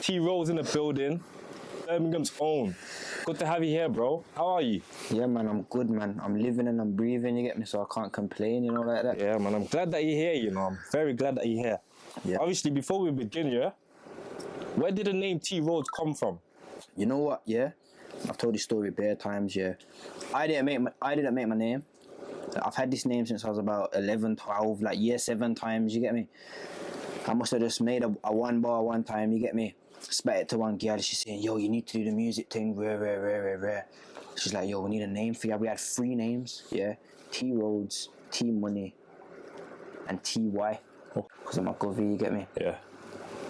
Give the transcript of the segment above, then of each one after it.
T.Roadz in the building. Birmingham's own. Good to have you here, bro. How are you? Yeah, man, I'm good, man. I'm living and I'm breathing, you get me? So I can't complain, you know, like that. Yeah, man, I'm glad that you're here, you know. I'm very glad that you're here. Yeah. Obviously, before we begin, yeah, where did the name T.Roadz come from? You know what, yeah? I've told this story bare times, yeah. I didn't make my name. I've had this name since I was about 11, 12, like year 7 times, you get me? I must have just made a one bar one time, you get me? Spat it to one girl, she's saying, yo, you need to do the music thing, rare. She's like, yo, we need a name for you. We had 3 names, yeah? T.Roadz, T-Money, and T.Y. Because I'm a govy, you get me? Yeah.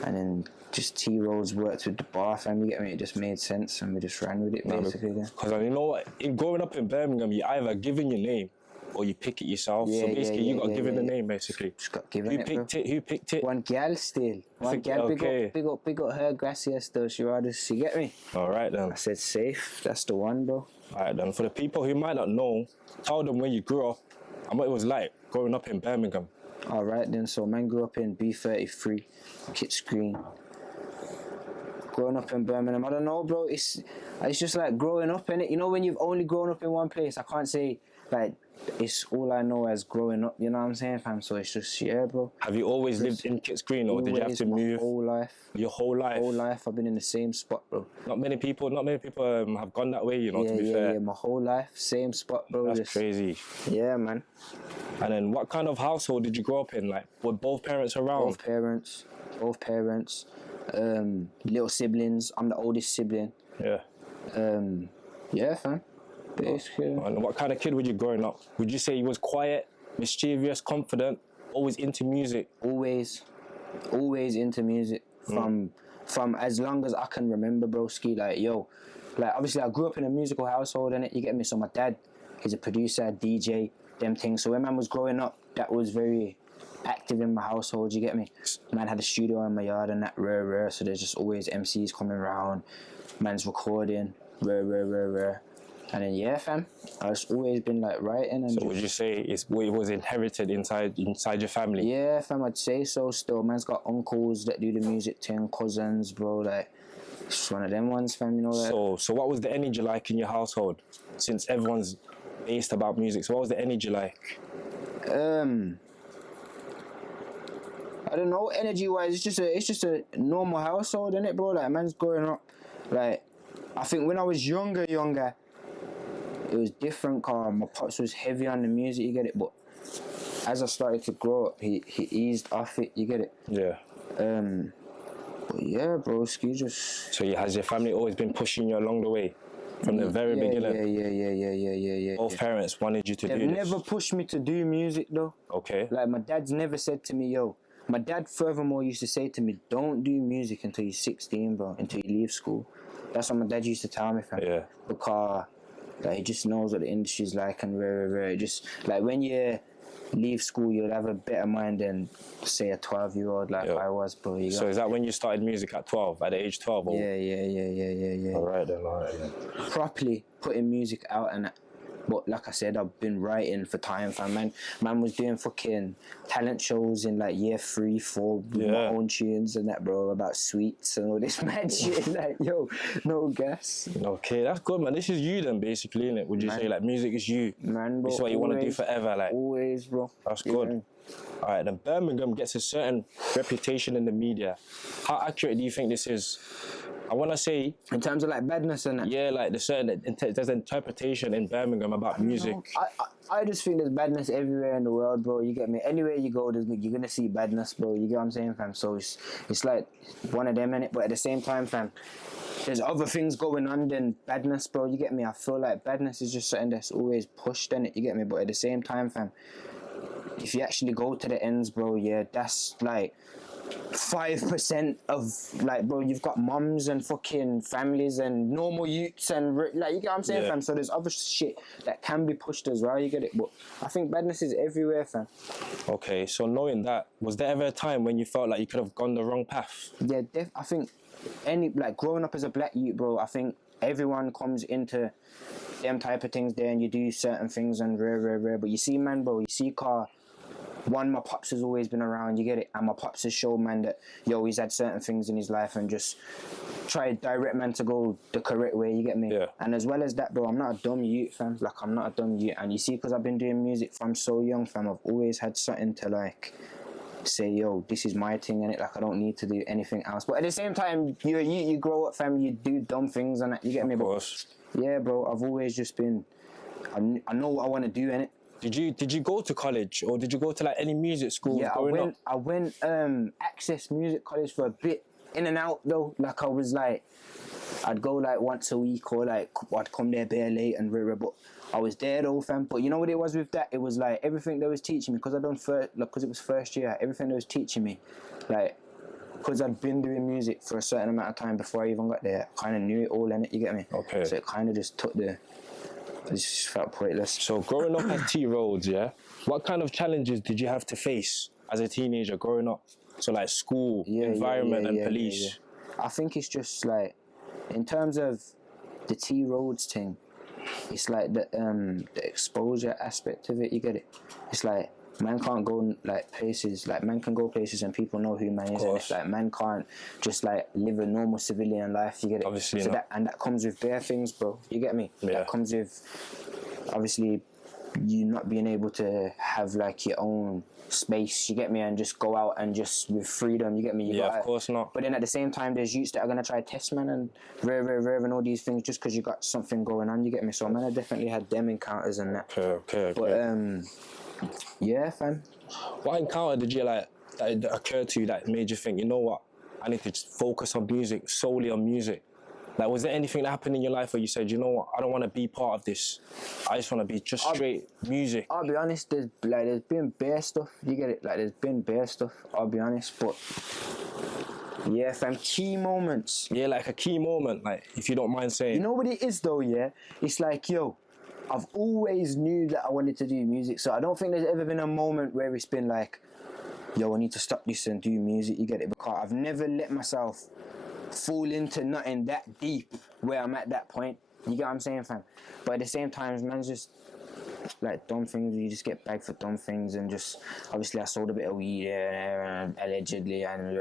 And then just T.Roadz worked with the bar fam, you get me? It just made sense and we just ran with it basically. Because you know what, in growing up in Birmingham, you either given your name or you pick it yourself. So basically, you got given the name basically. Just got given it. Who picked it? One gal still. One gal. Okay. Big up her, gracias though. She rather, you get me? All right then. I said safe. That's the one, bro. All right then. For the people who might not know, tell them when you grew up and what it was like growing up in Birmingham. All right then. So man grew up in B33, Kitts Green. Growing up in Birmingham, I don't know, bro. It's just like growing up in it. You know, when you've only grown up in one place, I can't say like it's all I know as growing up. You know what I'm saying, fam? So it's just bro. Have you always lived in Kitts Green, or did you have to move? Whole life. Your whole life. Whole life. I've been in the same spot, bro. Not many people have gone that way. You know, to be fair. Yeah, my whole life, same spot, bro. That's crazy. Yeah, man. And then, what kind of household did you grow up in? Like, were both parents around? Both parents. Little siblings. I'm the oldest sibling. Yeah. Yeah, fam. Basically. And what kind of kid were you growing up? Would you say you was quiet, mischievous, confident, always into music? Always into music. From as long as I can remember, broski. Like obviously I grew up in a musical household, innit? You get me? So my dad, he's a producer, DJ, them things. So when man was growing up, that was very active in my household, you get me? Man had a studio in my yard and that rare. So there's just always MCs coming around. Man's recording, rare. And then yeah, fam, I've just always been like writing. And so would you say it was inherited inside your family? Yeah, fam, I'd say so. Still, man's got uncles that do the music thing, cousins, bro. Like it's just one of them ones, fam. You know. Like, so what was the energy like in your household? Since everyone's based about music, so what was the energy like? I don't know. Energy-wise, it's just a normal household, innit, bro? Like man's growing up. Like I think when I was younger. It was different, cause my pops was heavy on the music, you get it? But as I started to grow up, he eased off it, you get it? Yeah. But yeah, bro, just... So has your family always been pushing you along the way? From the very beginning? Yeah. Both parents wanted you to do this? They've never pushed me to do music, though. Okay. Like, my dad's never said to me, yo... My dad, furthermore, used to say to me, don't do music until you're 16, bro, until you leave school. That's what my dad used to tell me, fam. Yeah. Because... like, he just knows what the industry's like and rare. Just, like, when you leave school, you'll have a better mind than, say, a 12-year-old like I was, bro. So is that when you started music at 12, at the age 12? Or? Yeah. All right, then. Properly putting music out and that. But like I said, I've been writing for time, fam. Man was doing fucking talent shows in like year 3, 4 with my own tunes and that, bro, about sweets and all this mad shit. Like, yo, no gas. Okay, that's good, man. This is you then, basically, innit? Would you say like music is you? Man, bro. This is what you want to do forever, like. Always, bro. That's good. All right, then Birmingham gets a certain reputation in the media. How accurate do you think this is? I want to say... in terms of, like, badness and that? Yeah, like, there's an interpretation in Birmingham about music. I just think there's badness everywhere in the world, bro. You get me? Anywhere you go, you're going to see badness, bro. You get what I'm saying, fam? So it's like one of them, innit? But at the same time, fam, there's other things going on than badness, bro. You get me? I feel like badness is just something that's always pushed, innit? You get me? But at the same time, fam, if you actually go to the ends, bro, yeah, that's like 5% of, like, bro, you've got mums and fucking families and normal youths and, like, you get what I'm saying, fam? So there's other shit that can be pushed as well, you get it? But I think badness is everywhere, fam. Okay, so knowing that, was there ever a time when you felt like you could have gone the wrong path? Yeah, I think like, growing up as a black youth, bro, I think everyone comes into them type of things there and you do certain things and rare. But you see, man, bro, you see car, one, my pops has always been around, you get it, and my pops has shown man that, yo, he's had certain things in his life and just tried direct man to go the correct way, you get me? Yeah. And as well as that, bro, I'm not a dumb youth, fam. Like, I'm not a dumb youth. And you see, because I've been doing music from so young, fam, I've always had something to, like, say, yo, this is my thing, and it, like, I don't need to do anything else. But at the same time, you grow up, fam, you do dumb things, and you get me? Of course. But, yeah, bro, I've always just been, I know what I want to do, innit? Did you go to college, or did you go to like any music school? Yeah, I went Access Music College for a bit, in and out though. Like, I was like, I'd go like once a week, or like I'd come there bare late and rare, but I was there though, fam. But you know what it was with that? It was like everything they was teaching me, because I done first, like, because it was first year. Everything they was teaching me, like, because I'd been doing music for a certain amount of time before I even got there, I kind of knew it all in it. You get me? Okay. So it kind of just it just felt pointless. So growing up as T.Roadz, yeah, what kind of challenges did you have to face as a teenager growing up? So like school, environment, and police. I think it's just like, in terms of the T.Roadz thing, it's like the exposure aspect of it. You get it? It's like, man can't go like places, like man can go places and people know who man is, and it's like man can't just like live a normal civilian life. You get it? Obviously so not. that comes with bare things, bro. You get me? Yeah. That comes with obviously you not being able to have like your own space, you get me, and just go out and just with freedom, you get me? Of course not. But then at the same time, there's youths that are gonna try test man and rare and all these things just because you got something going on, you get me? So man, I definitely had them encounters and that. Okay. But yeah, fam. What encounter did you like that occurred to you that made you think, you know what, I need to just focus on music, solely on music? Like, was there anything that happened in your life where you said, you know what, I don't want to be part of this. I just want to be just straight music. I'll be honest, there's been bare stuff, you get it? Like, there's been bare stuff, I'll be honest, but yeah, fam, key moments. Yeah, like a key moment, like, if you don't mind saying. You know what it is though, yeah? It's like, yo, I've always knew that I wanted to do music, so I don't think there's ever been a moment where it's been like, yo, I need to stop this and do music, you get it? Because I've never let myself fall into nothing that deep where I'm at that point. You get what I'm saying, fam? But at the same time, man's just like dumb things. You just get bagged for dumb things, and just obviously I sold a bit of weed here and there, and allegedly, and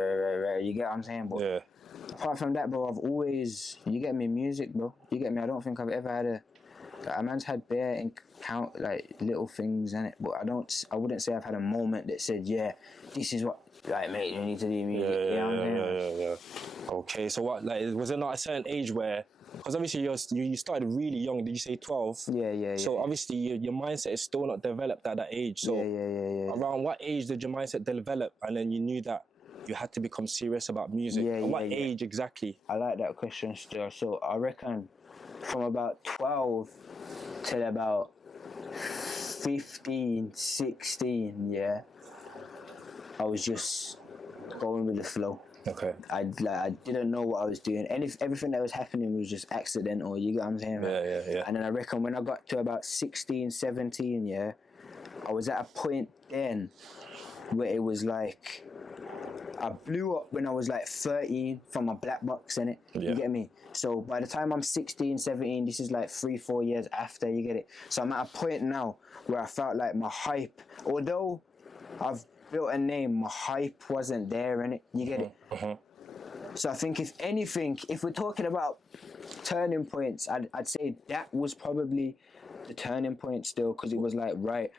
you get what I'm saying? But apart from that, bro, I've always, you get me, music, bro. You get me? I don't think I've ever had a man's had bare count like little things in it, but I wouldn't say I've had a moment that said, yeah, this is what, like, mate, you need to do music. Yeah. Okay, so what, like, was there not a certain age where, because obviously you started really young, did you say 12? Yeah. So obviously your mindset is still not developed at that age. So around what age did your mindset develop, and then you knew that you had to become serious about music? What age exactly? I like that question still. So I reckon from about 12 till about 15, 16, yeah, I was just going with the flow. Okay. I didn't know what I was doing. Everything that was happening was just accidental, you get what I'm saying? Yeah. And then I reckon when I got to about 16, 17, yeah, I was at a point then where it was like, I blew up when I was like 13 from a Blackbox, innit? You get me? So by the time I'm 16, 17, this is like 3-4 years after, you get it? So I'm at a point now where I felt like my hype, although I've built a name, my hype wasn't there, innit? You get it? So I think if anything, if we're talking about turning points, I'd say that was probably the turning point still, because it was like, right,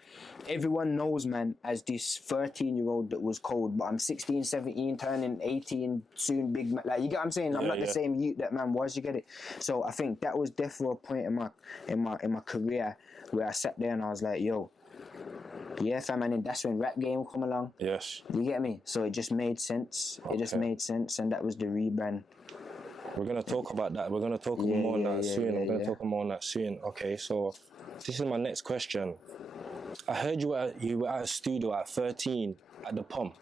everyone knows, man, as this 13-year-old that was cold, but I'm 16, 17, turning 18, soon big man. Like, you get what I'm saying? I'm not the same youth that man was, you get it? So I think that was definitely a point in my career where I sat there and I was like, yo, yeah, fam, and then that's when rap game come along. Yes. You get me? So it just made sense. It just made sense, and that was the rebrand. We're going to talk about that. We're going to talk more on that soon. I'm going to talk more on that soon. Okay, so this is my next question. I heard you were at a studio at 13 at the Pump.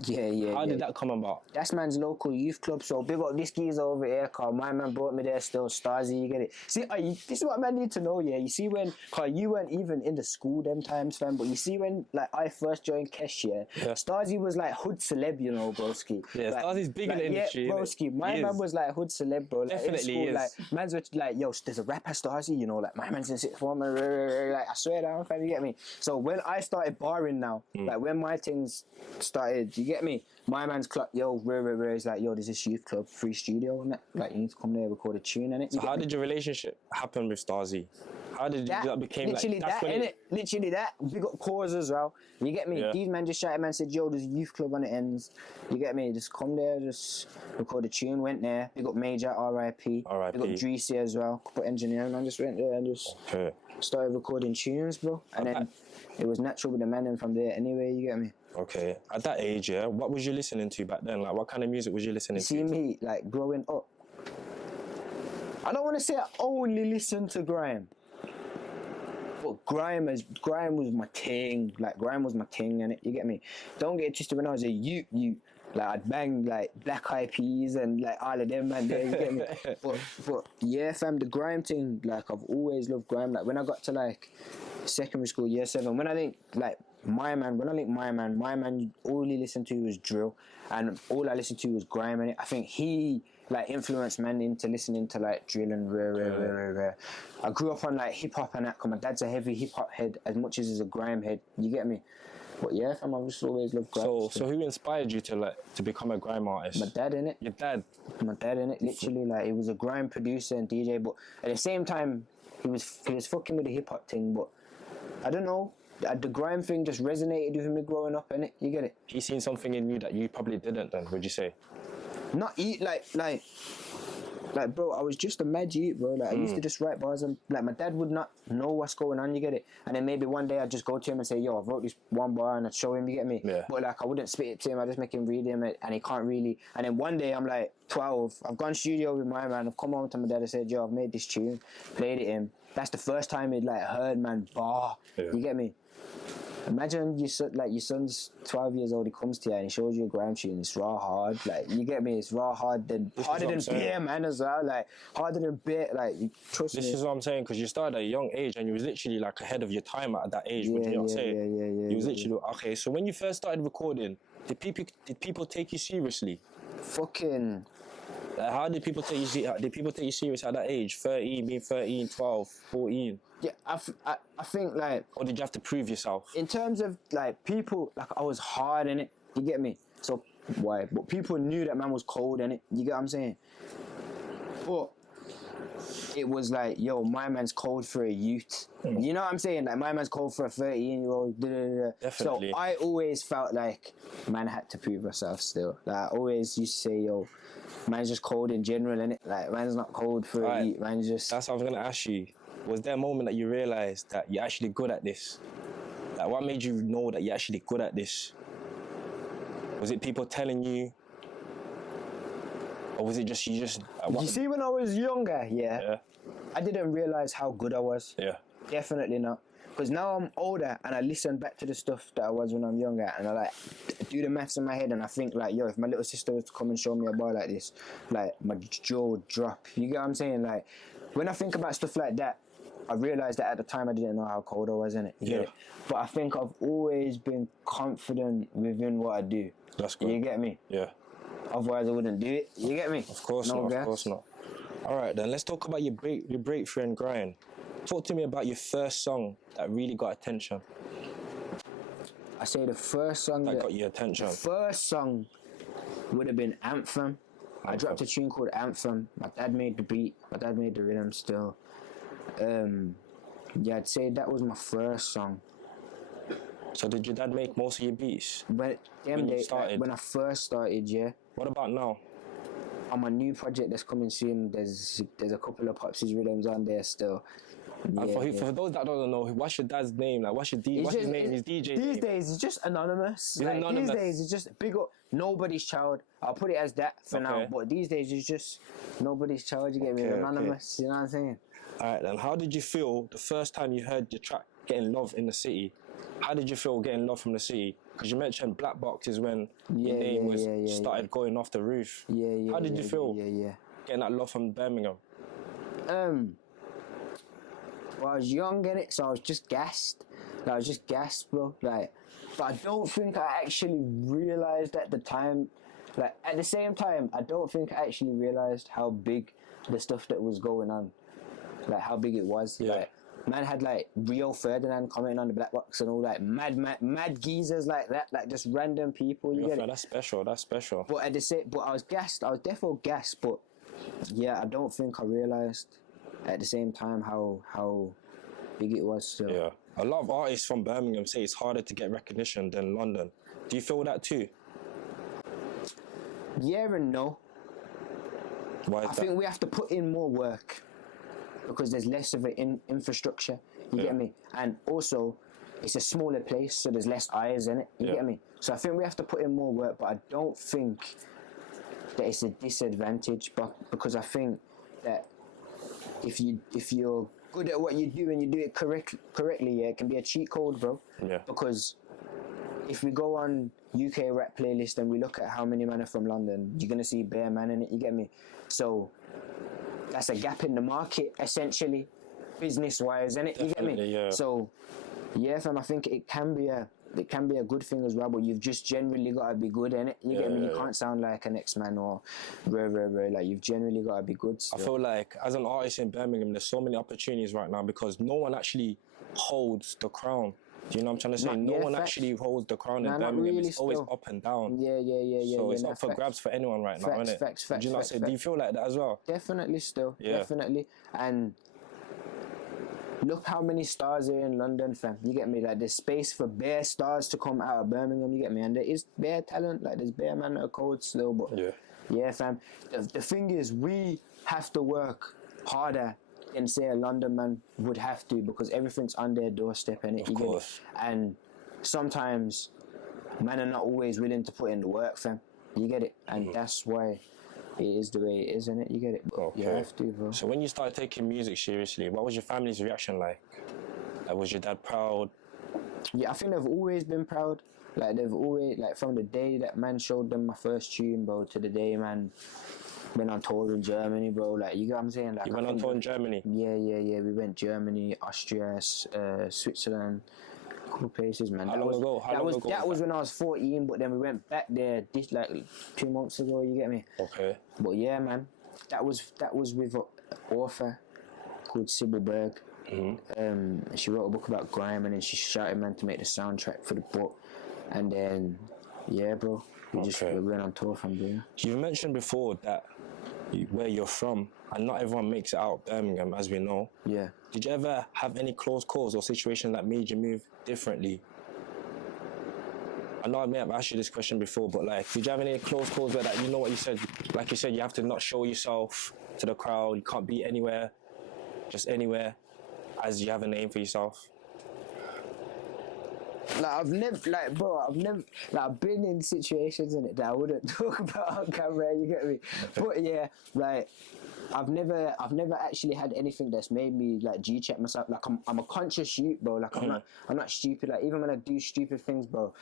Yeah. How did that come about? That's man's local youth club, so big up this geezer over here, Carl. My man brought me there still, Stasi, you get it. See, this is what man need to know, yeah. You see when, Carl, you weren't even in the school them times, fam, but you see when, like, I first joined Kesh, yeah, Stasi was like hood celeb, you know, broski. Yeah, like, Stasi's big in the industry, yeah, broski. My man was like hood celeb, bro. Like, Definitely in school, is. like, man's like, yo, there's a rapper Stasi, you know, like, my man's in sixth form, like, I swear down, fam, you get me? So when I started barring now, like, when my things started, you get me? My man's club, yo, where is like, yo, there's this youth club, free studio, and that. Like, you need to come there, record a tune, and it. So how did your relationship happen with Stasi? How did that became literally like that, innit? Literally that. Big up cause as well. You get me? These men just shouted, man said, yo, there's a youth club on the ends. You get me? Just come there, just record a tune. Went there. Big up Major, R.I.P. R.I.P. Big up Dreesy as well. Couple engineering, man. Just went there and just started recording tunes, bro. And then it was natural with the men and from there anyway. You get me? Okay. At that age, yeah, what was you listening to back then? Like, what kind of music was you listening to? See me, like, growing up. I don't want to say I only listened to grime. But grime was my thing. Like, grime was my thing, innit? You get me? Don't get it twisted. When I was a youth, like, I'd bang, like, Black Eyed Peas and, like, all of them, man, there, you get me? But, yeah, fam, the grime thing, like, I've always loved grime. Like, when I got to, like, secondary school, year 7, when I think, like, my man, all he listened to was drill, and all I listened to was grime, and I think he, like, influenced man into listening to, like, drill and rare. I grew up on, like, hip-hop and that, because my dad's a heavy hip-hop head as much as he's a grime head, you get me? But yeah, fam, I've just always loved grime. So who inspired you to, like, to become a grime artist? My dad, innit? Your dad? My dad, innit? Literally, like, he was a grime producer and DJ, but at the same time, he was fucking with the hip-hop thing, but I don't know, the grime thing just resonated with me growing up, innit? You get it? He seen something in you that you probably didn't then, would you say? Not eat, like, bro, I was just a mad youth, bro. Like, I used to just write bars and, like, my dad would not know what's going on, you get it? And then maybe one day I'd just go to him and say, yo, I wrote this one bar, and I'd show him, you get me? Yeah. But, like, I wouldn't spit it to him, I'd just make him read him, and he can't really. And then one day I'm, like, 12, I've gone studio with my man, I've come home to my dad and said, yo, I've made this tune, played it him. That's the first time he'd, like, heard, man, bar, you get me? Imagine your son's 12 years old, he comes to you and he shows you a grime tune, it's raw hard, like, you get me, it's raw hard, harder than beer, man, as well, like, harder than beer, like, trust me. This is what I'm saying, because you started at a young age and you was literally, like, ahead of your time at that age, would you not say? Yeah. You was literally, okay, so when you first started recording, did people take you seriously? Fucking... How did people take you? Did people take you serious at that age? 13, 12, 14? Yeah, I think, like... Or did you have to prove yourself? In terms of, like, people, like, I was hard in it, you get me? So, why? But people knew that man was cold in it, you get what I'm saying? But it was like, yo, my man's cold for a youth. You know what I'm saying? Like, my man's cold for a 13-year-old. Definitely. So I always felt like man had to prove herself still. Like, I always used to say, yo, man's just cold in general, innit? Like, man's not cold for a youth. Man's just... That's what I was going to ask you. Was there a moment that you realised that you're actually good at this? Like, what made you know that you're actually good at this? Was it people telling you? Or was it just you see, when I was younger, I didn't realise how good I was. Yeah. Definitely not. Because now I'm older and I listen back to the stuff that I was when I'm younger, and I, like, do the maths in my head, and I think, like, yo, if my little sister was to come and show me a bar like this, like, my jaw would drop. You get what I'm saying? Like, when I think about stuff like that, I realised that at the time I didn't know how cold I was, innit? You get it? But I think I've always been confident within what I do. That's good. You get me? Yeah. Otherwise I wouldn't do it. You get me? Of course not. Of course not. All right, then let's talk about your breakthrough and grind. Talk to me about your first song that really got attention. I say the first song that got your attention. The first song would have been Anthem. I dropped a tune called Anthem. My dad made the beat. My dad made the rhythm still. Yeah, I'd say that was my first song. So did your dad make most of your beats? When you started? When I first started, yeah. What about now? On my new project that's coming soon, there's a couple of Popsy's rhythms on there still. For those that don't know, what's your dad's name? Like, what's his name? His DJ name? These days, it's just anonymous. Anonymous. These days, it's just big up. Nobody's child. I'll put it as that for now. But these days, it's just nobody's child. You get me? Anonymous. You know what I'm saying? All right, then. How did you feel the first time you heard your track Getting Love in the City How did you feel getting love from the city? Because you mentioned Blackbox is when your name started going off the roof. How did you feel getting that love from Birmingham? Well, I was young in it, so I was just gassed. I was just gassed, bro. Like, but I don't think I actually realized at the time. Like, at the same time, I don't think I actually realized how big the stuff that was going on, like how big it was. Yeah. Like, man had like Rio Ferdinand commenting on the Blackbox and all like mad geezers like that, like just random people. You get it? That's special. That's special. But at the same, but I was gassed. I was definitely gassed. But yeah, I don't think I realized at the same time how big it was. So. Yeah, a lot of artists from Birmingham say it's harder to get recognition than London. Do you feel that too? Yeah and no. Why is I that? think we have to put in more work because there's less of an infrastructure. You get me? And also, it's a smaller place, so there's less eyes in it. You get me? So I think we have to put in more work, but I don't think that it's a disadvantage. But because I think that if you're good at what you do and you do it correctly, yeah, it can be a cheat code, bro. Yeah. Because if we go on UK rap playlist and we look at how many men are from London, you're gonna see bare man in it. You get me? So that's a gap in the market, essentially, business-wise, innit? You get me? Yeah. So yeah, fam, I think it can be a good thing as well, but you've just generally got to be good in it. You get me? You can't sound like an X-Man or like you've generally got to be good. I feel like as an artist in Birmingham, there's so many opportunities right now because no one actually holds the crown. Do you know what I'm trying to say? No one actually holds the crown in Birmingham. Really it's always up and down. Yeah. So it's up for grabs for anyone right now, isn't it? Facts. Do you not say? Do you feel like that as well? Definitely still. Yeah. Definitely. And look how many stars are in London, fam. You get me? Like, there's space for bare stars to come out of Birmingham, you get me? And there is bare talent, like, there's bare man that are cold still, but yeah, fam. The thing is, we have to work harder than, say, a London man would have to, because everything's on their doorstep, innit? Of course. And sometimes, man are not always willing to put in the work, fam. You get it? And that's why it is the way it is, innit? You get it? Okay. You have to, bro. So when you started taking music seriously, what was your family's reaction like? Like, was your dad proud? Yeah, I think they've always been proud. Like, they've always, like, from the day that man showed them my first tune, bro, to the day man went on tour in Germany, bro. Like, you get what I'm saying? Like, You went on tour in Germany? Yeah. We went Germany, Austria, Switzerland, a couple of places, man. How long ago? That was when I was 14, but then we went back there like 2 months ago, you get me? Okay. But yeah, man, that was with an author called Sybil Berg. She wrote a book about grime, and then she shouted man to make the soundtrack for the book. And then, yeah, bro, we went on tour from there. You mentioned before that where you're from, and not everyone makes it out Birmingham, as we know. Yeah. Did you ever have any close calls or situation that made you move differently? I know I may have asked you this question before, but like, did you have any close calls where that, you know what you said? Like you said, you have to not show yourself to the crowd. You can't be anywhere, just anywhere, as you have a name for yourself. Like, I've been in situations in it that I wouldn't talk about on camera, you get me? But yeah, like, I've never actually had anything that's made me like G-check myself. Like, I'm a conscious youth, bro. Like, I'm not stupid. Like, even when I do stupid things, bro,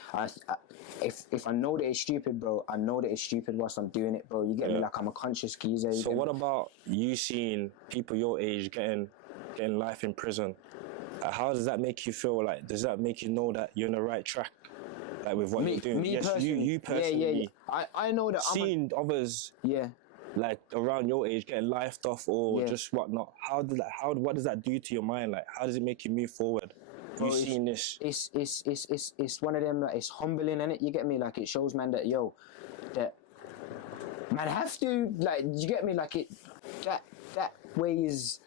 if I know that it's stupid, bro, I know that it's stupid whilst I'm doing it, bro. You get me? Like, I'm a conscious geezer. So what about you seeing people your age getting life in prison? How does that make you feel? Like, does that make you know that you're on the right track, like with what you're doing? Me yes, personally. you personally. Yeah. I know that seeing others, like around your age getting lifed off or just whatnot. What does that do to your mind? Like, how does it make you move forward? Bro, you seeing this? It's one of them. Like, it's humbling, innit? You get me? Like, it shows man that that man have to, like, you get me? Like, that way is.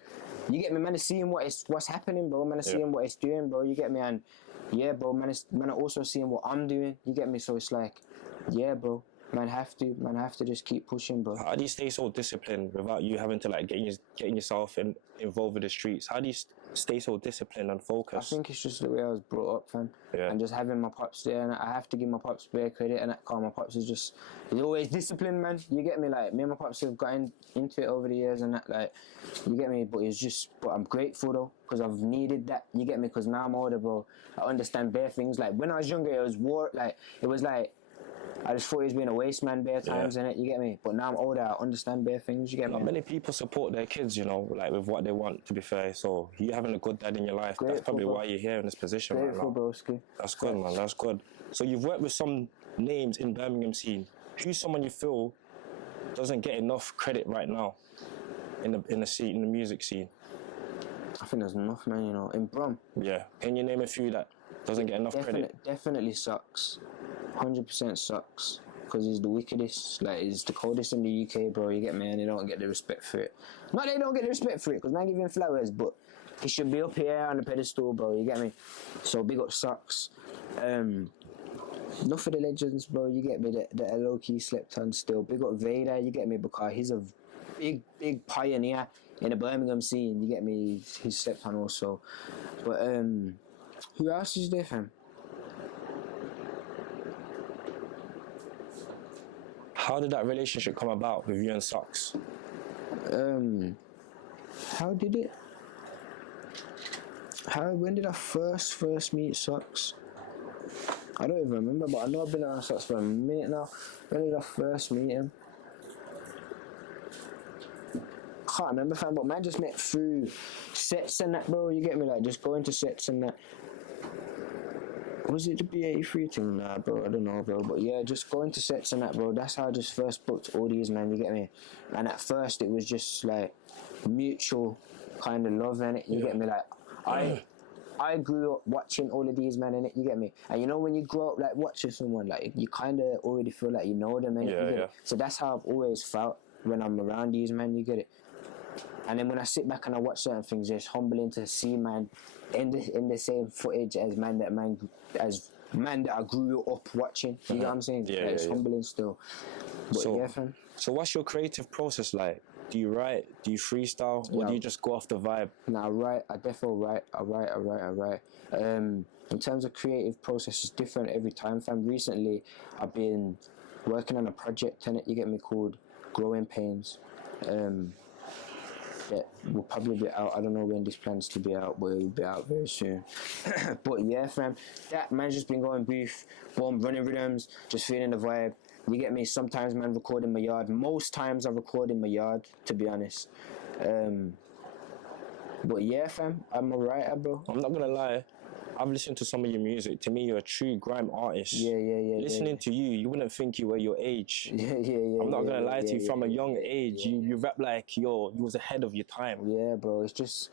You get me, man, is seeing what's happening, bro. Man is seeing what it's doing, bro. You get me? And yeah, bro, man are also seeing what I'm doing. You get me? So it's like, yeah, bro, man have to just keep pushing, bro. How do you stay so disciplined without you having to like getting yourself involved with the streets? How do stay so disciplined and I focused? think it's just the way I was brought up, fam. Yeah. And just having my pops there, and I have to give my pops bare credit, and that car, my pops is just, he's always disciplined, man. You get me? Like, me and my pops have gotten into it over the years, and that, like, you get me? But I'm grateful, though, because I've needed that, you get me? Because now I'm older, bro, I understand bare things. Like, when I was younger, it was like, I just thought he was being a waste man bare times, innit, you get me? But now I'm older, I understand bare things, you get me? Not many people support their kids, you know, like with what they want, to be fair. So you having a good dad in your life, that's probably why you're here in this position right now. Broski. That's good, man, that's good. So you've worked with some names in Birmingham scene. Who's someone you feel doesn't get enough credit right now in the music scene? I think there's enough, man, you know. In Brum. Yeah. Can you name a few that doesn't get enough credit? Definitely sucks. 100% sucks. Because he's the wickedest. Like, he's the coldest in the UK, bro. You get me? And they don't get the respect for it. Not they don't get the respect for it, because man give him flowers, but he should be up here on the pedestal, bro. You get me? So big up sucks. Enough for the legends, bro. You get me? The low-key slept on still. Big up Vader, you get me? Because he's a big pioneer in the Birmingham scene. You get me? He's slept on also. But who else is there, fam? How did that relationship come about with you and Sucks? How did it? When did I first meet Sucks? I don't even remember, but I know I've been around Sucks for a minute now. When did I first meet him? Can't remember, fam, but man just met through sets and that, bro. You get me? Like, just going to sets and that. Was it the B83 thing? Nah, bro, I don't know, bro. But yeah, just going to sets and that, bro. That's how I just first booked all these, man. You get me? And at first, it was just like mutual kind of love, innit? You get me? Like, I grew up watching all of these, man, innit? You get me? And you know, when you grow up like watching someone, like, you kind of already feel like you know them, innit? Yeah, You get yeah. it? So that's how I've always felt when I'm around these, man. You get it? And then when I sit back and I watch certain things, it's humbling to see, man, in the same footage as man that I grew up watching. You know what I'm saying? Yeah, like, it's humbling still. But yeah, fam. So what's your creative process like? Do you write? Do you freestyle? Or do you just go off the vibe? Nah, I write. I definitely write. I write. In terms of creative process, it's different every time, fam. Recently, I've been working on a project, and you get me, called Growing Pains. That will probably be out. I don't know when this plans to be out, but it will be out very soon. But yeah, fam, that man's just been going brief, boom, running rhythms, just feeling the vibe. You get me? Sometimes, man, record in my yard. Most times I record in my yard, to be honest. But yeah, fam, I'm a writer, bro. I'm not gonna lie. I've listened to some of your music. To me, you're a true grime artist. Yeah. Listening to you, you wouldn't think you were your age. Yeah. I'm not gonna lie to you. From a young age, you rap like you was ahead of your time. Yeah, bro. It's just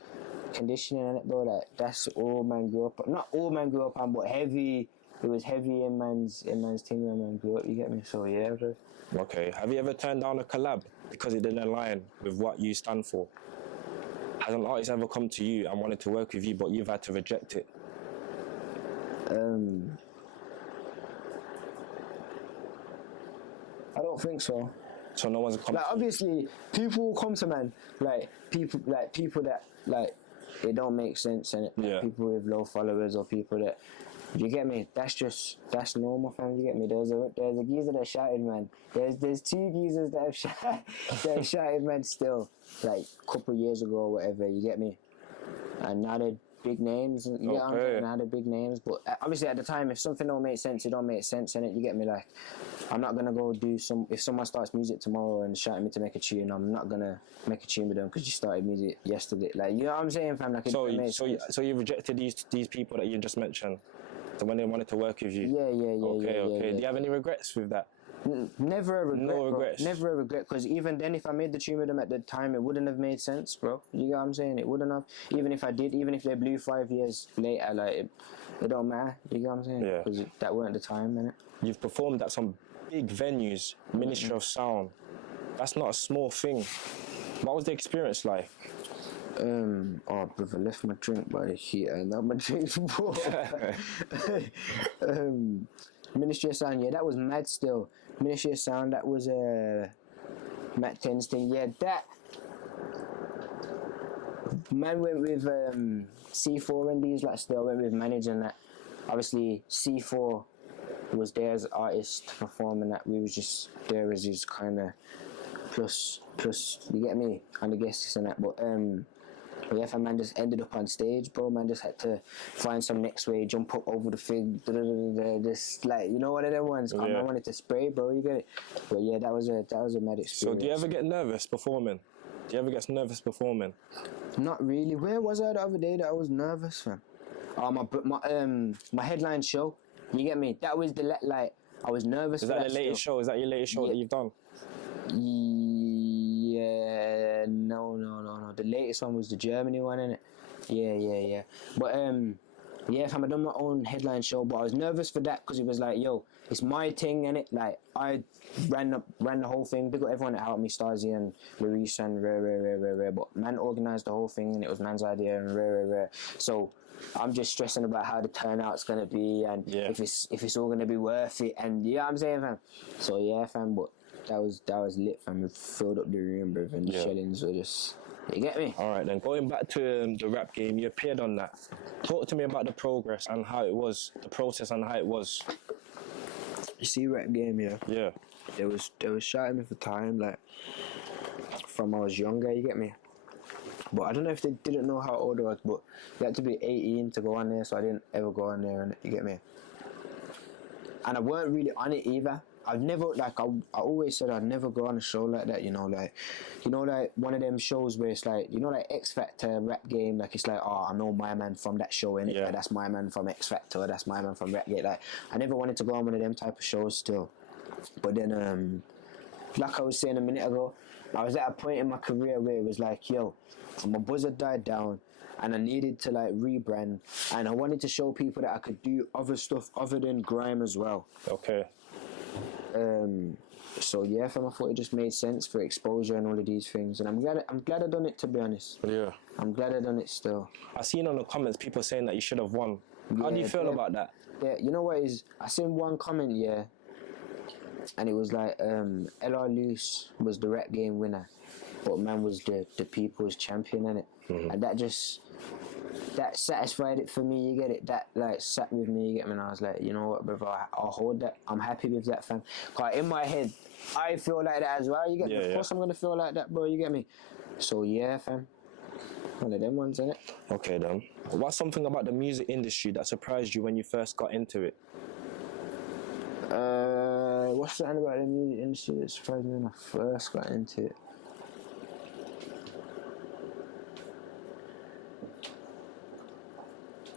conditioning, innit, bro? Like, that's all man grew up on. Not all man grew up on, but heavy. It was heavy in man's thing when man grew up. You get me? So yeah, bro. Okay. Have you ever turned down a collab because it didn't align with what you stand for? Has an artist ever come to you and wanted to work with you, but you've had to reject it? I don't think so. So no one's come. Like, obviously, people will come to man. People that like it don't make sense, and Yeah. people with low followers or people that. You get me? That's normal, fam. You get me? There's a geezer that shouted, man. There's two geezers that have shouted, man. Still, like a couple of years ago or whatever. You get me? And now they're big names. Now they're big names. But obviously, at the time, if something don't make sense, it don't make sense, innit? You get me? Like, I'm not gonna go do some. If someone starts music tomorrow and shouting me to make a tune, I'm not gonna make a tune with them because you started music yesterday. Like, you know what I'm saying, fam? Like, So you rejected these people that you just mentioned, the one they wanted to work with you. Yeah. Okay. Do you have any regrets with that? Never a regret, No regrets. bro. Never a regret, because even then, if I made the tune with them at the time, it wouldn't have made sense, bro. You know what I'm saying? It wouldn't have. Even if I did, even if they blew 5 years later, like, it don't matter. You know what I'm saying? Yeah. Because that weren't the time, innit? You've performed at some big venues, Ministry of Sound. That's not a small thing. What was the experience like? Oh, brother, left my drink by the heater, and now my drink's bro. Ministry of Sound, yeah, that was mad still. Ministry of Sound, that was Matt 10's thing. Yeah, Man went with C4 and these like still went with managing that. Obviously C4 was there as artist performing that. We was just there as his kind of plus you get me, and the guests and that. But yeah, fam, man just ended up on stage, bro. Man just had to find some next way, jump up over the thing, just like, you know, one of them ones. Yeah. I wanted to spray, bro. You get it? But yeah, that was a mad experience. So do you ever get nervous performing? Not really. Where was I the other day that I was nervous, fam? My headline show. You get me? That was the like. I was nervous. Is that the latest show? Is that your latest show that you've done? Yeah, no. The latest one was the Germany one, innit? Yeah. But yeah, fam, I done my own headline show, but I was nervous for that because it was like, yo, it's my thing, innit? Like, I ran the whole thing. Big up everyone that helped me, Stasi and Larissa and rare. But man organised the whole thing, and it was man's idea and rare. So I'm just stressing about how the turnout's gonna be and if it's all gonna be worth it, and you know what I'm saying, fam. So yeah, fam, but that was lit, fam. We filled up the room, bro, and the shellings were just, you get me? Alright then, going back to the rap game, you appeared on that. Talk to me about the progress and how it was, the process and how it was. You see rap game, Yeah. They was shouting me for time, like, from I was younger, you get me? But I don't know if they didn't know how old I was, but you had to be 18 to go on there, so I didn't ever go on there, and you get me? And I weren't really on it either. I've never, like, I always said I'd never go on a show like that, like one of them shows where it's like, like X Factor, rap game, like it's like, oh, I know my man from that show, innit? Yeah. Like, that's my man from X Factor, that's my man from rap game. Like, I never wanted to go on one of them type of shows still. But then, like I was saying a minute ago, I was at a point in my career where it was like, yo, my buzzer died down and I needed to like rebrand, and I wanted to show people that I could do other stuff other than grime as well. Okay. So yeah, fam, I thought it just made sense for exposure and all of these things, and I'm glad I done it, to be honest. Yeah. I'm glad I done it still. I seen on the comments people saying that you should have won. How do you feel about that? Yeah, you know what is? I seen one comment, and it was like, LR Loose was the rap game winner, but man was the people's champion, innit? Mm-hmm. And that satisfied it for me, you get it? That like sat with me, you get me? And I was like, you know what, brother, I'll hold that. I'm happy with that, fam. Cause in my head, I feel like that as well, you get me? Of course I'm gonna feel like that, bro, you get me? So yeah, fam. One of them ones, innit? Okay then. What's something about the music industry that surprised you when you first got into it? What's something about the music industry that surprised me when I first got into it?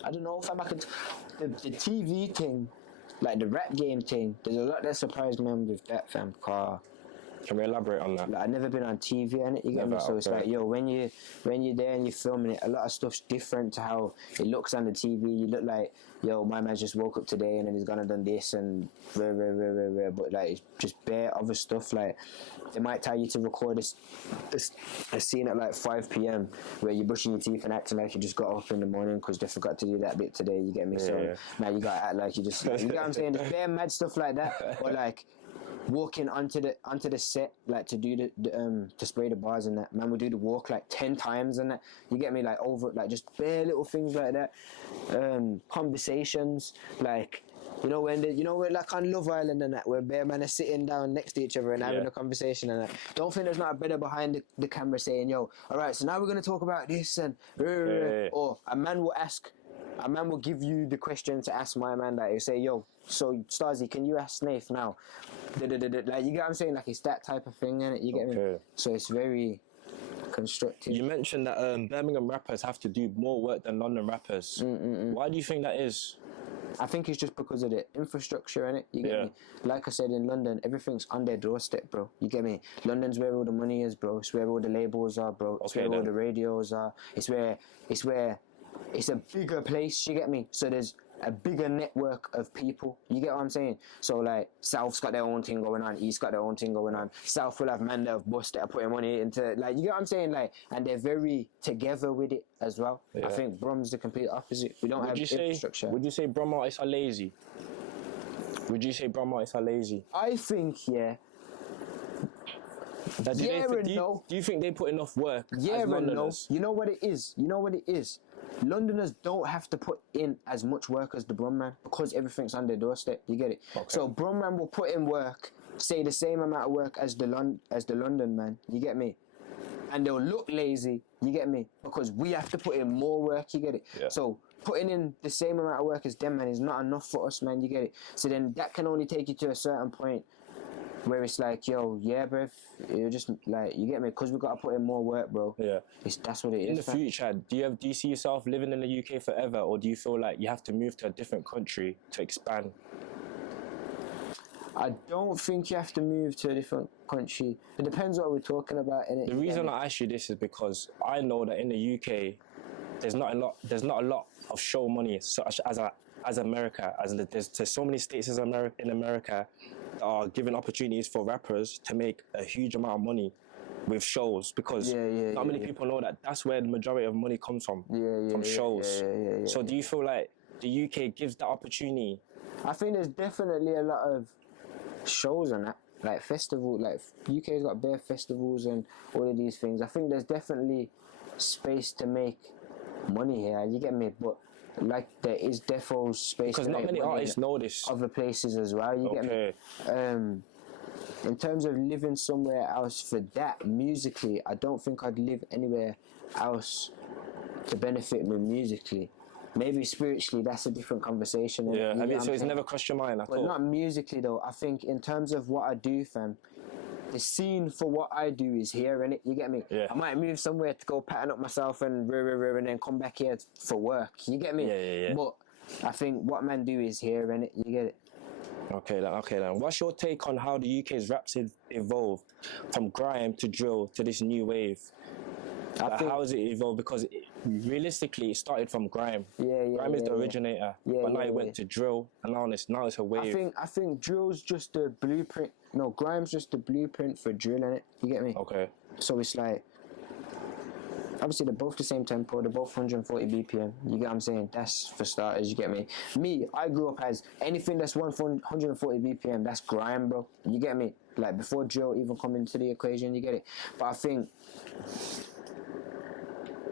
I don't know, fam. The TV thing, like the rap game thing, there's a lot that surprised me with that, fam. Can we elaborate on that? Like, I've never been on TV, innit? You get me? So it's like, yo, when you're there and you're filming it, a lot of stuff's different to how it looks on the TV. You look like, yo, my man just woke up today and then he's gonna done this and rare. But like, it's just bare other stuff. Like, they might tell you to record a scene at like 5 p.m. where you're brushing your teeth and acting like you just got up in the morning because they forgot to do that bit today. You get me? So now you gotta act like you just, like, you get what I'm saying? There's bare mad stuff like that. Or like, walking onto the set, like to do the to spray the bars and that, man would do the walk like 10 times and that, you get me? Like over, like just bare little things like that. Conversations, like, when like on Love Island and that, where bare man are sitting down next to each other and having a conversation and that. Don't think there's not a better behind the camera saying, yo, alright, so now we're gonna talk about this and or a man will give you the question to ask my man, that you say, yo, so Stasi, can you ask Snaith now? Like, you get what I'm saying? Like, it's that type of thing, innit? You get me? So it's very constructive. You mentioned that Birmingham rappers have to do more work than London rappers. Why do you think that is? I think it's just because of the infrastructure, innit? You get me? Like I said, in London, everything's on their doorstep, bro. You get me? London's where all the money is, bro. It's where all the labels are, bro. It's where all the radios are. It's a bigger place, you get me? So there's a bigger network of people, you get what I'm saying? So like, South's got their own thing going on, East got their own thing going on, South will have men that have bust that are putting money into, like, you get what I'm saying? Like, and they're very together with it as well. I think Brum's the complete opposite. We don't have infrastructure. Would you say Brum artists are lazy? I think, That do you think they put enough work Yeah as and no. Londoners? You know what it is? Londoners don't have to put in as much work as the Brum man because everything's on their doorstep. You get it? Okay. So Brum man will put in work, say the same amount of work as the London man. You get me? And they'll look lazy. You get me? Because we have to put in more work. You get it? Yeah. So putting in the same amount of work as them man is not enough for us, man. You get it? So then that can only take you to a certain point where it's like, yo, yeah, bruv, you're just like, you get me? Because we got to put in more work, bro. Yeah. That's what it is. In the future, do you see yourself living in the UK forever, or do you feel like you have to move to a different country to expand? I don't think you have to move to a different country. It depends what we're talking about, innit? The reason I ask you this is because I know that in the UK, there's not a lot of show money such as America. There's so many states in America that are giving opportunities for rappers to make a huge amount of money with shows, because not many people know that that's where the majority of money comes from, shows. So do you feel like the UK gives that opportunity? I think there's definitely a lot of shows on that, like festival, like UK's got bare festivals and all of these things. I think there's definitely space to make money here. You get me? But like there is defo space because to not make many money artists know this. other places as well. You get me? In terms of living somewhere else for that musically, I don't think I'd live anywhere else to benefit me musically. Maybe spiritually, that's a different conversation. Yeah, so it's never crossed your mind at all? But not musically though. I think in terms of what I do, fam, the scene for what I do is here, innit? You get me? Yeah. I might move somewhere to go pattern up myself and then come back here for work. You get me? Yeah. But I think what man do is here, innit? You get it? Okay then. What's your take on how the UK's raps evolved from grime to drill to this new wave? How has it evolved? Because realistically, it started from grime. Grime is the originator, but now it went to drill, and now it's a wave. I think drill's just the blueprint. No, grime's just the blueprint for drill, innit? You get me? Okay. So it's like, obviously they're both the same tempo, they're both 140 BPM. You get what I'm saying? That's for starters, you get me? Me, I grew up as anything that's 140 BPM, that's grime, bro. You get me? Like before drill even come into the equation, you get it? But I think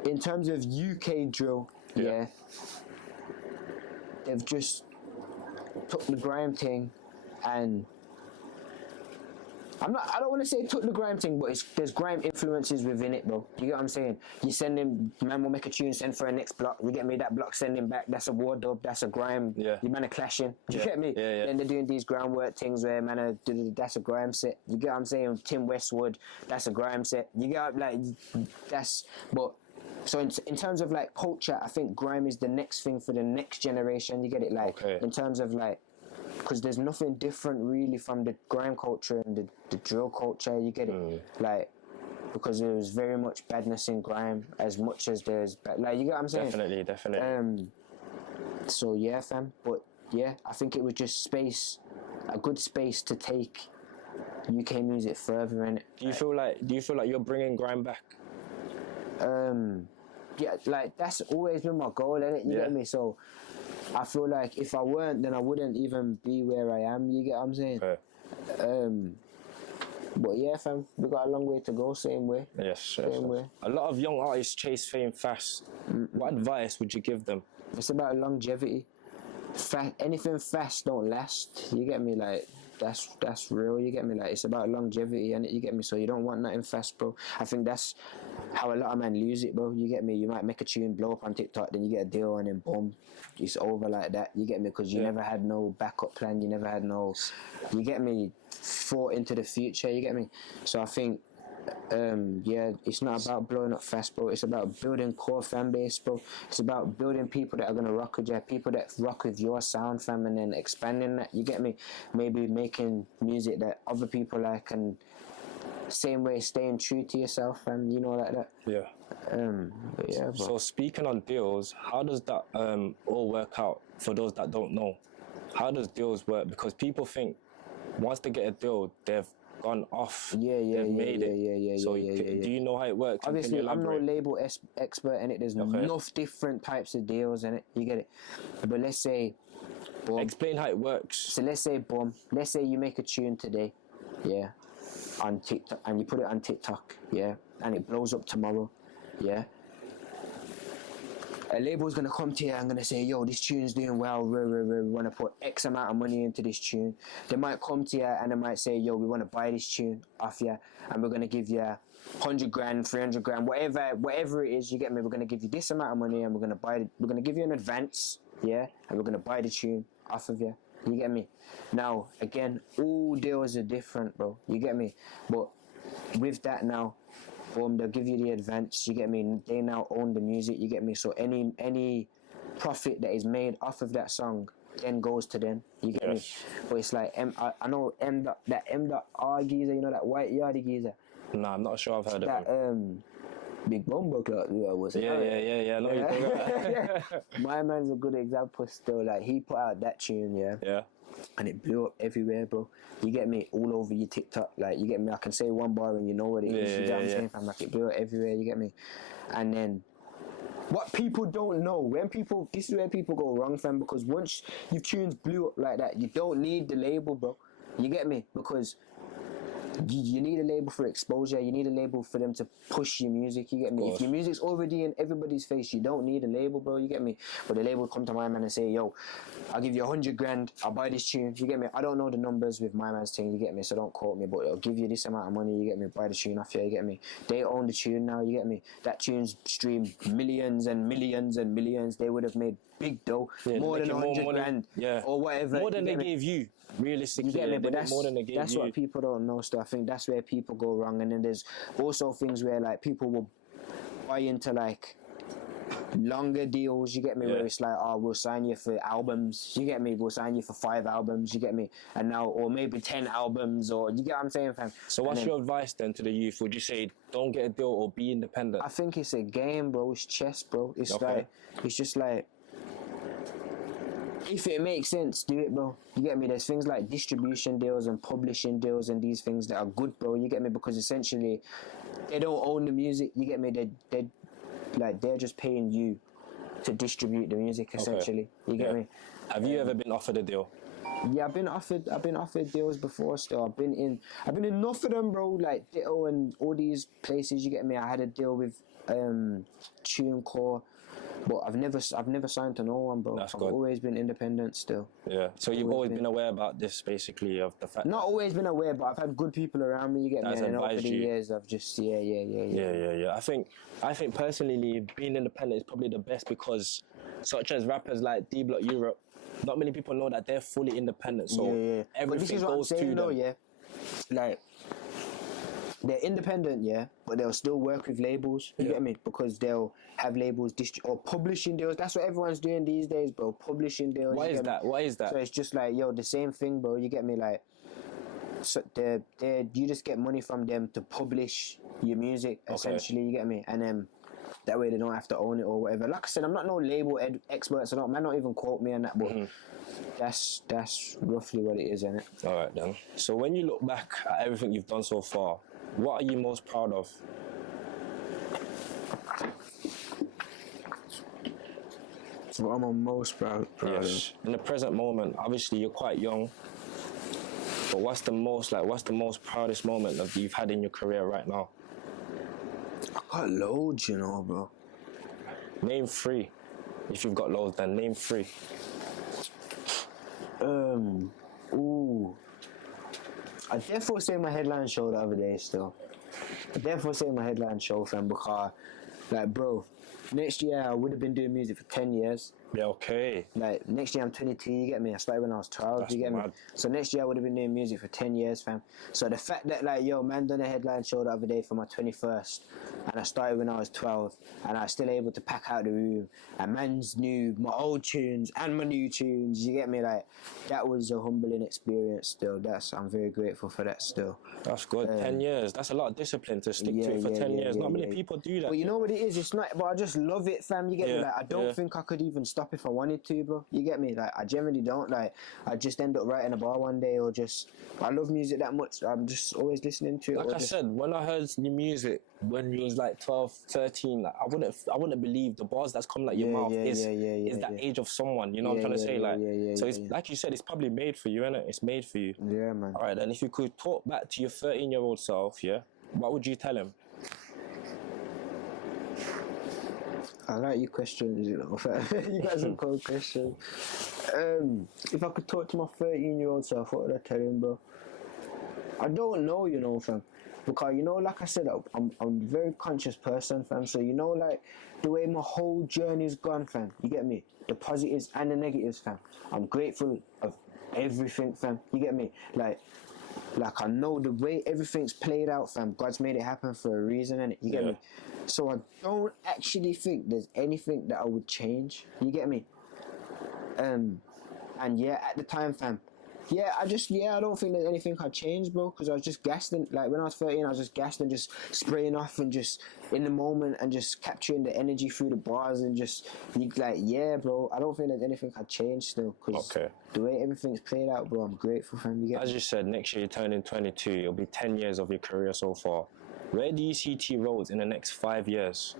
in terms of UK drill, they've just took the grime thing and I don't want to say took the grime thing, but there's grime influences within it, bro. You get what I'm saying? You send him, man will make a tune, send for a next block. You get me? That block, send him back. That's a war dub. That's a grime. Yeah. You man are clashing. You get me? Yeah. Then they're doing these groundwork things where man are, that's a grime set. You get what I'm saying? Tim Westwood, that's a grime set. You get like that's but. So in terms of like culture, I think grime is the next thing for the next generation. You get it? Like in terms of like, because there's nothing different really from the grime culture and the drill culture. You get it? Like, because there was very much badness in grime as much as there's like, you get what I'm saying? Definitely. So yeah, fam. But yeah, I think it was just a good space to take UK music further in it. Do you feel like you're bringing grime back? Yeah, like that's always been my goal, innit? You get me? So I feel like if I weren't, then I wouldn't even be where I am. You get what I'm saying? But yeah, fam, we got a long way to go. Same way. Same way. A lot of young artists chase fame fast. What advice would you give them? It's about longevity. Anything fast don't last. You get me? Like that's real. You get me? Like it's about longevity, and you get me. So you don't want nothing fast, bro. I think that's how a lot of men lose it, bro. You get me? You might make a tune, blow up on TikTok, then you get a deal, and then boom, it's over like that. You get me? Because you never had no backup plan. You never had no. You get me? Thought into the future. You get me? So I think. It's not about blowing up fast, bro. It's about building core fan base, bro. It's about building people that are gonna rock with you, people that rock with your sound, fam, and then expanding that. You get me? Maybe making music that other people like, and same way staying true to yourself, fam. You know, like that. Bro. So speaking on deals, how does that all work out for those that don't know? How does deals work? Because people think once they get a deal, they've gone off. They've made it. So do you know how it works? Obviously, I'm no label expert in it. There's enough different types of deals in it. You get it? But let's say, boom. Explain how it works. So let's say, boom. Let's say you make a tune today. Yeah. on TikTok, and you put it on TikTok, yeah, and it blows up tomorrow, yeah, a label's gonna come to you and gonna say, yo, this tune's doing well, we want to put X amount of money into this tune. They might come to you and they might say, yo, we want to buy this tune off you, and we're gonna give you 100 grand, 300 grand, whatever it is, you get me, we're gonna give you this amount of money and we're gonna give you an advance, yeah, and we're gonna buy the tune off of you. You get me? Now, again, all deals are different, bro. You get me? But with that now, boom, they'll give you the advance. You get me? They now own the music. You get me? So any profit that is made off of that song then goes to them. You get me? But it's like I know that M.R. geezer. You know that white yardie geezer. No, I'm not sure I've heard that, of him. Big Bomber Clock, was it? Yeah. No, My man's a good example still. Like, he put out that tune, yeah, and it blew up everywhere, bro. You get me? All over your TikTok. Like, you get me? I can say one bar and you know what it is. You get what I'm saying? I'm like, it blew up everywhere. You get me? And then, what people don't know, this is where people go wrong, fam, because once your tunes blew up like that, you don't need the label, bro. You get me? Because you need a label for exposure. You need a label for them to push your music. You get me? If your music's already in everybody's face, you don't need a label, bro. You get me? But the label come to my man and say, yo, I'll give you 100 grand. I'll buy this tune. You get me? I don't know the numbers with my man's thing. You get me? So don't quote me. But I'll give you this amount of money. You get me? Buy the tune off you. You get me? They own the tune now. You get me? That tune's streamed millions and millions and millions. They would have made big dough, more than 100 grand, or whatever. More than they gave you, realistically. You get me? But that's more than they gave that's you. what people don't know. So I think that's where people go wrong. And then there's also things where like people will buy into like longer deals. You get me? Where it's like, oh, we'll sign you for albums. You get me? We'll sign you for 5 albums. You get me? And now, or maybe 10 albums, or you get what I'm saying, fam? So what's your advice then to the youth? Would you say don't get a deal or be independent? I think it's a game, bro. It's chess, bro. It's like, it's just like, if it makes sense, do it, bro. You get me? There's things like distribution deals and publishing deals and these things that are good, bro. You get me? Because essentially, they don't own the music. You get me? They're just paying you to distribute the music, essentially. You get me? Have you ever been offered a deal? Yeah, I've been offered deals before. Still, I've been in enough of them, bro. Like Ditto and all these places. You get me? I had a deal with TuneCore. But I've never signed to no one, bro. I've always been independent still. Yeah. So you've always been aware about this, basically, of the fact. Not always been aware, but I've had good people around me. You get me? And over the years, I've just Yeah. I think personally, being independent is probably the best because, such as rappers like D Block Europe, not many people know that they're fully independent. So everything but this is goes what I'm saying, to though, them. yeah. Like, they're independent, yeah, but they'll still work with labels. You get me? Because they'll have labels or publishing deals. That's what everyone's doing these days, bro. Publishing deals. What is that? So it's just like, yo, the same thing, bro. You get me? Like, so you just get money from them to publish your music, essentially. You get me? And then that way they don't have to own it or whatever. Like I said, I'm not no label expert, so man, not even quote me on that, but that's roughly what it is, innit? All right, then. So when you look back at everything you've done so far, what are you most proud of? What am I most proud of? In the present moment, obviously you're quite young, but what's the most proudest moment that you've had in your career right now? I got loads, you know, bro. Name 3. If you've got loads, then name 3. I therefore say my headline show the other day still. I therefore say my headline show, fam, because, like, bro, next year I would have been doing music for 10 years. Yeah, okay. Like, next year I'm 22, you get me? I started when I was 12, That's you get mad. me? So next year I would have been doing music for 10 years, fam. So the fact that, like, yo, man done a headline show the other day for my 21st, and I started when I was 12, and I was still able to pack out the room, and man's knew my old tunes and my new tunes, you get me? Like, that was a humbling experience still. I'm very grateful for that still. That's good. 10 years. That's a lot of discipline to stick to it for 10 years. Not many people do that. But you know what it is? It's not, but I just love it, fam. You get me? Like, I don't think I could even start stop if I wanted to, bro. You get me? Like, I generally don't. Like, I just end up writing a bar one day, or just, I love music that much. I'm just always listening to it. Like I said, when I heard your music when you was like 12, 13, like I wouldn't believe the bars that's coming out your mouth is that age of someone. You know what I'm trying to say? So it's like you said, it's probably made for you, innit? It's made for you. Yeah, man. All right, then if you could talk back to your 13-year-old self, yeah, what would you tell him? I like your questions, you know. You got some cool questions. If I could talk to my 13-year-old self, what would I tell him, bro? I don't know, you know, fam. Because, you know, like I said, I'm a very conscious person, fam. So, you know, like, the way my whole journey's gone, fam. You get me? The positives and the negatives, fam. I'm grateful of everything, fam. You get me? Like I know the way everything's played out, fam. God's made it happen for a reason, innit? You get me? So I don't actually think there's anything that I would change. You get me? And yeah, at the time, fam. Yeah, I don't think there's anything I'd change, bro, because I was just gassing. Like, when I was 13, I was just gassing and just spraying off and just in the moment and just capturing the energy through the bars and just, yeah, bro, I don't think there's anything I'd change still, because the way everything's played out, bro, I'm grateful, fam. As you said, next year you're turning 22, it'll be 10 years of your career so far. Where do you see T.Roadz in the next 5 years?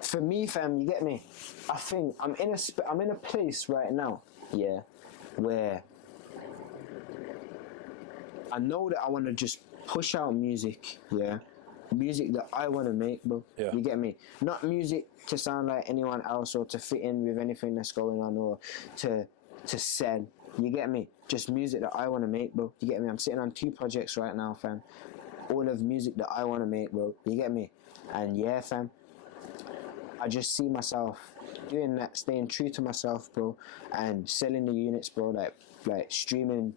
For me, fam, you get me? I think I'm in a place right now, yeah, where I know that I want to just push out music, yeah, music that I want to make, bro. Yeah. You get me? Not music to sound like anyone else or to fit in with anything that's going on or to sell. You get me? Just music that I want to make, bro. You get me? I'm sitting on 2 projects right now, fam. All of music that I want to make, bro. You get me? And yeah, fam, I just see myself doing that, staying true to myself, bro, and selling the units, bro, like streaming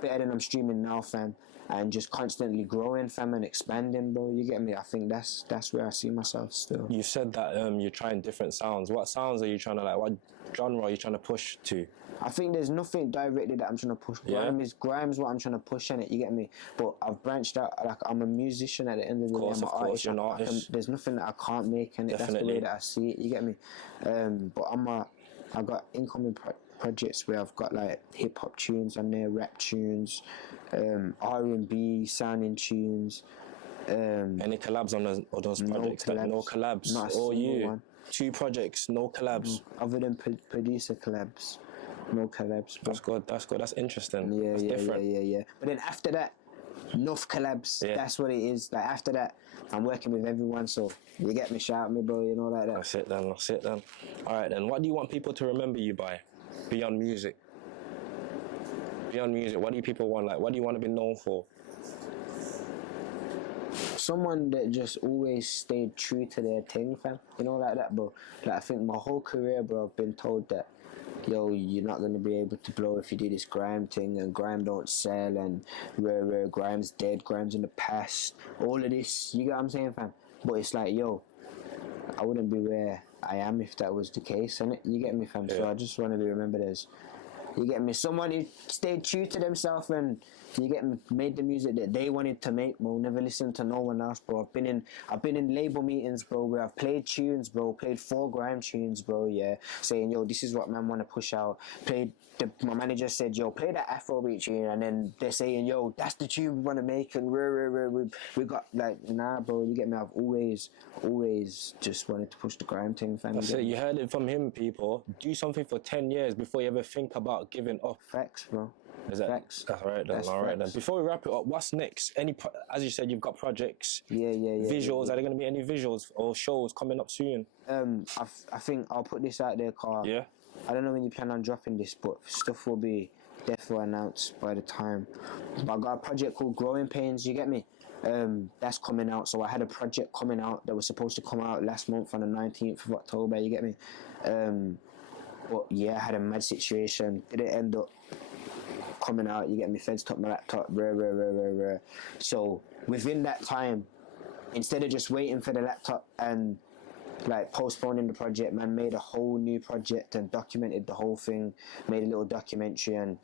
better than I'm streaming now, fam, and just constantly growing, fam, and expanding, bro. You get me? I think that's where I see myself still. You said that you're trying different sounds. What sounds are you trying to, like, what genre are you trying to push to? I think there's nothing directly that I'm trying to push. Grime's what I'm trying to push in it, you get me? But I've branched out, like, I'm a musician at the end of the day. I'm an artist. You're an artist. There's nothing that I can't make in it. That's the way that I see it, you get me? But I've got incoming projects where I've got, like, hip-hop tunes on there, rap tunes, R&B sounding tunes. Any collabs on those projects? No collabs. Not a single one. 2 projects, no collabs. Other than producer collabs. No collabs. Bro. That's good. That's interesting. Yeah, that's different. Yeah. But then after that, enough collabs. Yeah. That's what it is. Like, after that, I'm working with everyone. So you get me, shout me, bro. You know, like that. That's it then. All right then. What do you want people to remember you by? Beyond music. What do you people want? Like, what do you want to be known for? Someone that just always stayed true to their thing, fam. You know, like that, bro. Like, I think my whole career, bro, I've been told that, yo, you're not going to be able to blow if you do this grime thing, and grime don't sell, and rare grime's dead, grime's in the past, all of this, you get what I'm saying, fam? But it's like, yo, I wouldn't be where I am if that was the case, and you get me, fam? Yeah. So I just want to be remembered as, you get me, someone who stayed true to themselves and, you get me, made the music that they wanted to make, bro. Never listened to no one else, bro. I've been in label meetings, bro, where I've played tunes, bro. Played 4 grime tunes, bro. Yeah, saying, yo, this is what man want to push out. My manager said, yo, play that Afrobeat tune, and then they're saying, yo, that's the tune we want to make, and we got, like, nah, bro. You get me? I've always just wanted to push the grime thing, fam. That's it. You heard it from him, people. Do something for 10 years before you ever think about giving up. Facts, bro. Is that facts? That's right then. All right then. Before we wrap it up, what's next? As you said, you've got projects. Yeah. Visuals. Are there going to be any visuals or shows coming up soon? I think I'll put this out there, Carl. Yeah. I don't know when you plan on dropping this, but stuff will be definitely announced by the time. But I got a project called Growing Pains. You get me? That's coming out. So I had a project coming out that was supposed to come out last month on the 19th of October. You get me? But yeah, I had a mad situation. Didn't end up coming out, you get me, feds took my laptop, rare. So within that time, instead of just waiting for the laptop and like postponing the project, man made a whole new project and documented the whole thing, made a little documentary, and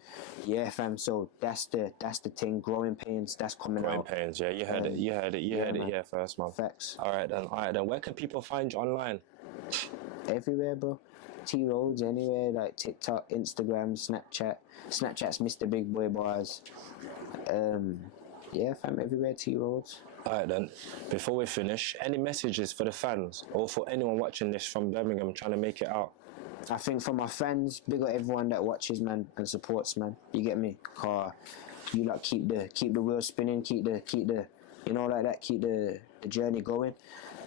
yeah, fam. So that's the thing. Growing Pains, that's coming out. Growing Pains, yeah. You heard it here first, man. Facts. All right then. Where can people find you online? everywhere, bro. T.Roadz anywhere, like TikTok, Instagram, Snapchat. Snapchat's Mr. Big Boy Bars. Yeah, fam, everywhere T.Roadz. Alright then, before we finish, any messages for the fans or for anyone watching this from Birmingham trying to make it out? I think for my fans, big up everyone that watches, man, and supports, man. You get me? You like keep the wheel spinning, keep the you know, like that, keep the journey going.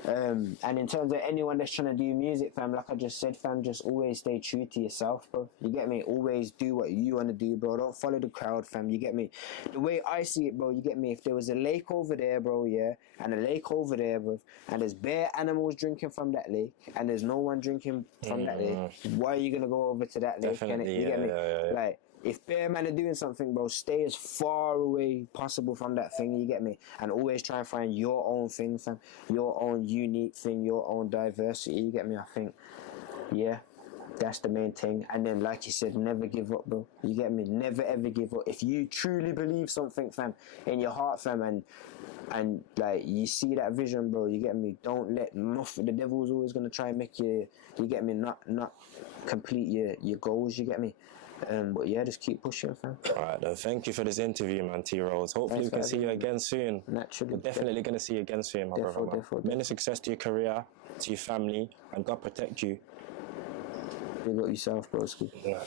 And in terms of anyone that's trying to do music, fam, like I just said, fam, just always stay true to yourself, bro. You get me? Always do what you want to do, bro. Don't follow the crowd, fam. You get me? The way I see it, bro, you get me? If there was a lake over there, bro, yeah, and a lake over there, bro, and there's bare animals drinking from that lake, and there's no one drinking from that lake, why are you going to go over to that lake? Definitely, You get me? yeah. Like, if bare man are doing something, bro, stay as far away possible from that thing, you get me? And always try and find your own thing, fam. Your own unique thing, your own diversity, you get me? I think, yeah, that's the main thing. And then, like you said, never give up, bro. You get me? Never ever give up. If you truly believe something, fam, in your heart, fam, and like you see that vision, bro, you get me? Don't let nothing. The devil's always gonna try and make you get me? Not complete your goals, you get me? But yeah, just keep pushing, fam. Alright then, thank you for this interview, man, T.Roadz. Hopefully we can see you again soon. Naturally. We're definitely going to see you again soon, my brother, man. Many success to your career, to your family, and God protect you. Big up yourself, broski. Yeah.